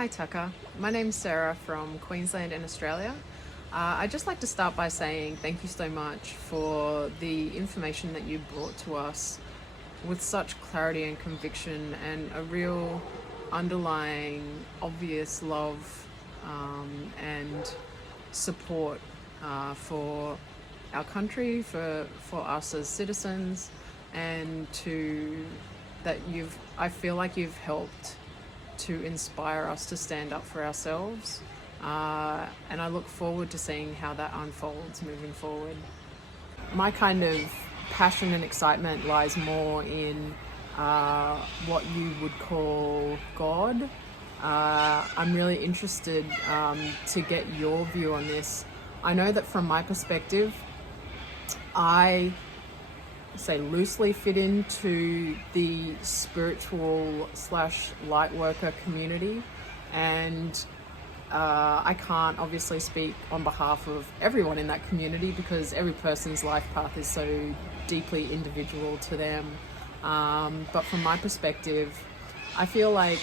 Hi Tucker, my name's Sarah from Queensland in Australia. I'd just like to start by saying thank you so much for the information that you brought to us with such clarity and conviction and a real underlying obvious love and support for our country, for us as citizens, and to that I feel like you've helped to inspire us to stand up for ourselves. And I look forward to seeing how that unfolds moving forward. My kind of passion and excitement lies more in what you would call God. I'm really interested to get your view on this. I know that from my perspective, I say loosely fit into the spiritual / light worker community, and I can't obviously speak on behalf of everyone in that community because every person's life path is so deeply individual to them. But from my perspective, I feel like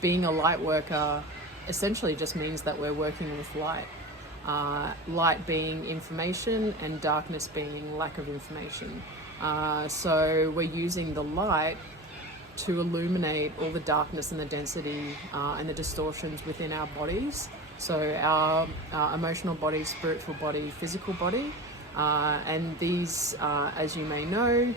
being a light worker essentially just means that we're working with light. Light being information and darkness being lack of information. So we're using the light to illuminate all the darkness and the density and the distortions within our bodies. So our emotional body, spiritual body, physical body. And these, as you may know,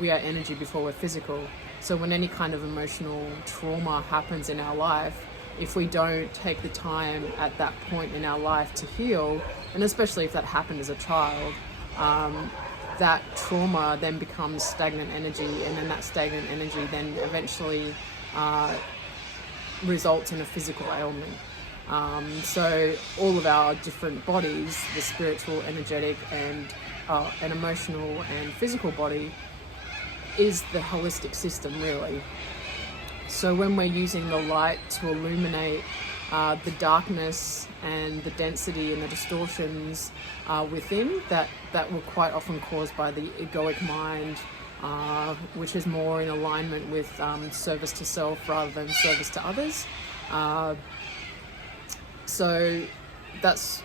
we are energy before we're physical. So when any kind of emotional trauma happens in our life, if we don't take the time at that point in our life to heal, and especially if that happened as a child, that trauma then becomes stagnant energy, and then that stagnant energy then eventually results in a physical ailment. So all of our different bodies, the spiritual, energetic, and an emotional and physical body, is the holistic system, really. So when we're using the light to illuminate the darkness and the density and the distortions within, that were quite often caused by the egoic mind, which is more in alignment with service to self rather than service to others. So that's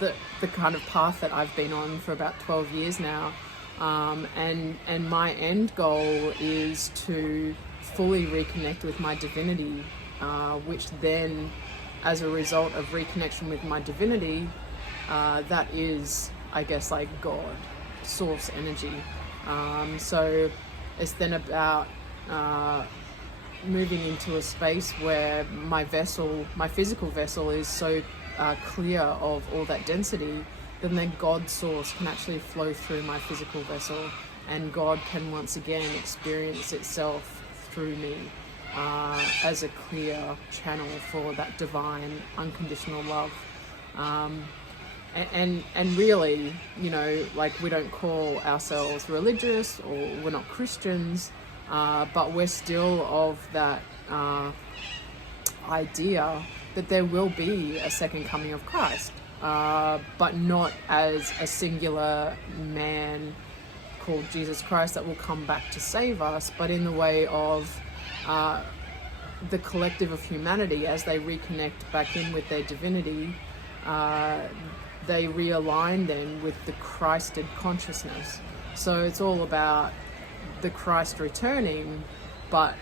the kind of path that I've been on for about 12 years now. And my end goal is to fully reconnect with my divinity, which then, as a result of reconnection with my divinity, that is, I guess, like God, source energy. So it's then about moving into a space where my physical vessel is so clear of all that density, then God source can actually flow through my physical vessel, and God can once again experience itself through me as a clear channel for that divine unconditional love. And really, like, we don't call ourselves religious, or we're not Christians, but we're still of that idea that there will be a second coming of Christ, but not as a singular man called Jesus Christ that will come back to save us, but in the way of the collective of humanity. As they reconnect back in with their divinity, they realign then with the Christed consciousness. So it's all about the Christ returning, but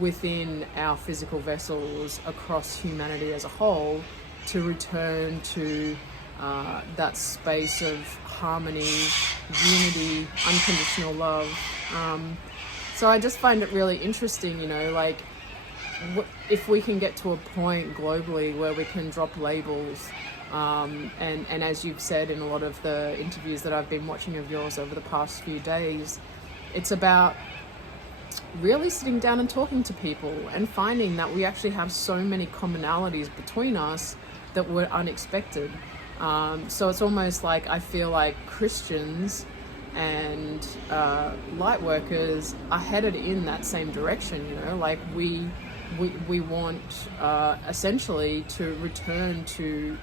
within our physical vessels across humanity as a whole, to return to that space of harmony, unity, unconditional love. So I just find it really interesting, if we can get to a point globally where we can drop labels, and as you've said in a lot of the interviews that I've been watching of yours over the past few days, it's about really sitting down and talking to people and finding that we actually have so many commonalities between us that were unexpected. So it's almost like I feel like Christians and light workers are headed in that same direction. Like we want essentially to return to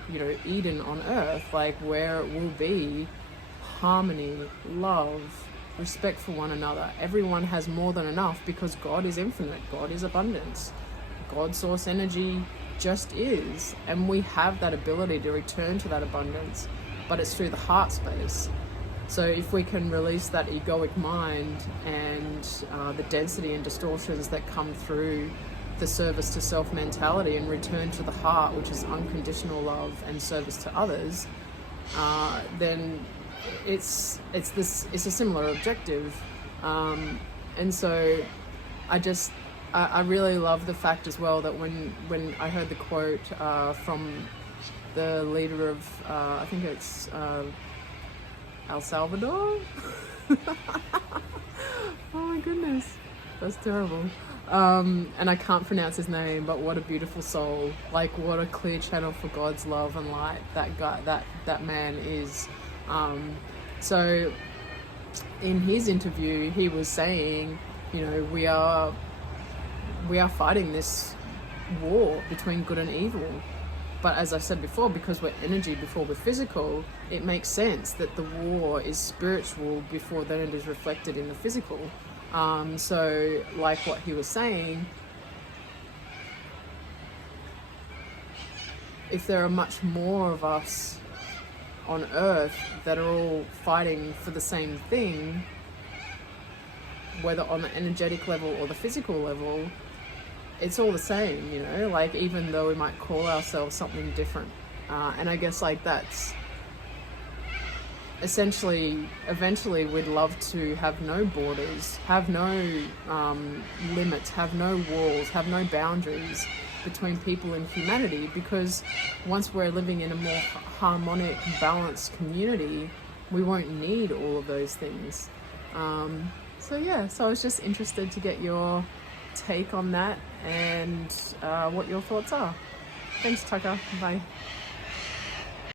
Eden on earth, like where it will be harmony, love, respect for one another. Everyone has more than enough because God is infinite. God is abundance. God source energy just is, and we have that ability to return to that abundance, but it's through the heart space. So if we can release that egoic mind and the density and distortions that come through the service to self mentality and return to the heart, which is unconditional love and service to others, then it's a similar objective. And so I really love the fact as well that when I heard the quote from the leader of I think it's El Salvador. Oh my goodness, that's terrible. And I can't pronounce his name, but what a beautiful soul! Like, what a clear channel for God's love and light that guy, that man is. So, in his interview, he was saying, you know, we are fighting this war between good and evil. But as I said before, because we're energy before we're physical, it makes sense that the war is spiritual before then it is reflected in the physical. So like what he was saying, if there are much more of us on earth that are all fighting for the same thing, whether on the energetic level or the physical level, it's all the same, you know, like, even though we might call ourselves something different. And I guess, like, that's essentially, eventually we'd love to have no borders, have no limits, have no walls, have no boundaries between people and humanity, because once we're living in a more harmonic, balanced community, we won't need all of those things. So I was just interested to get your take on that and what your thoughts are. Thanks, Tucker. Bye.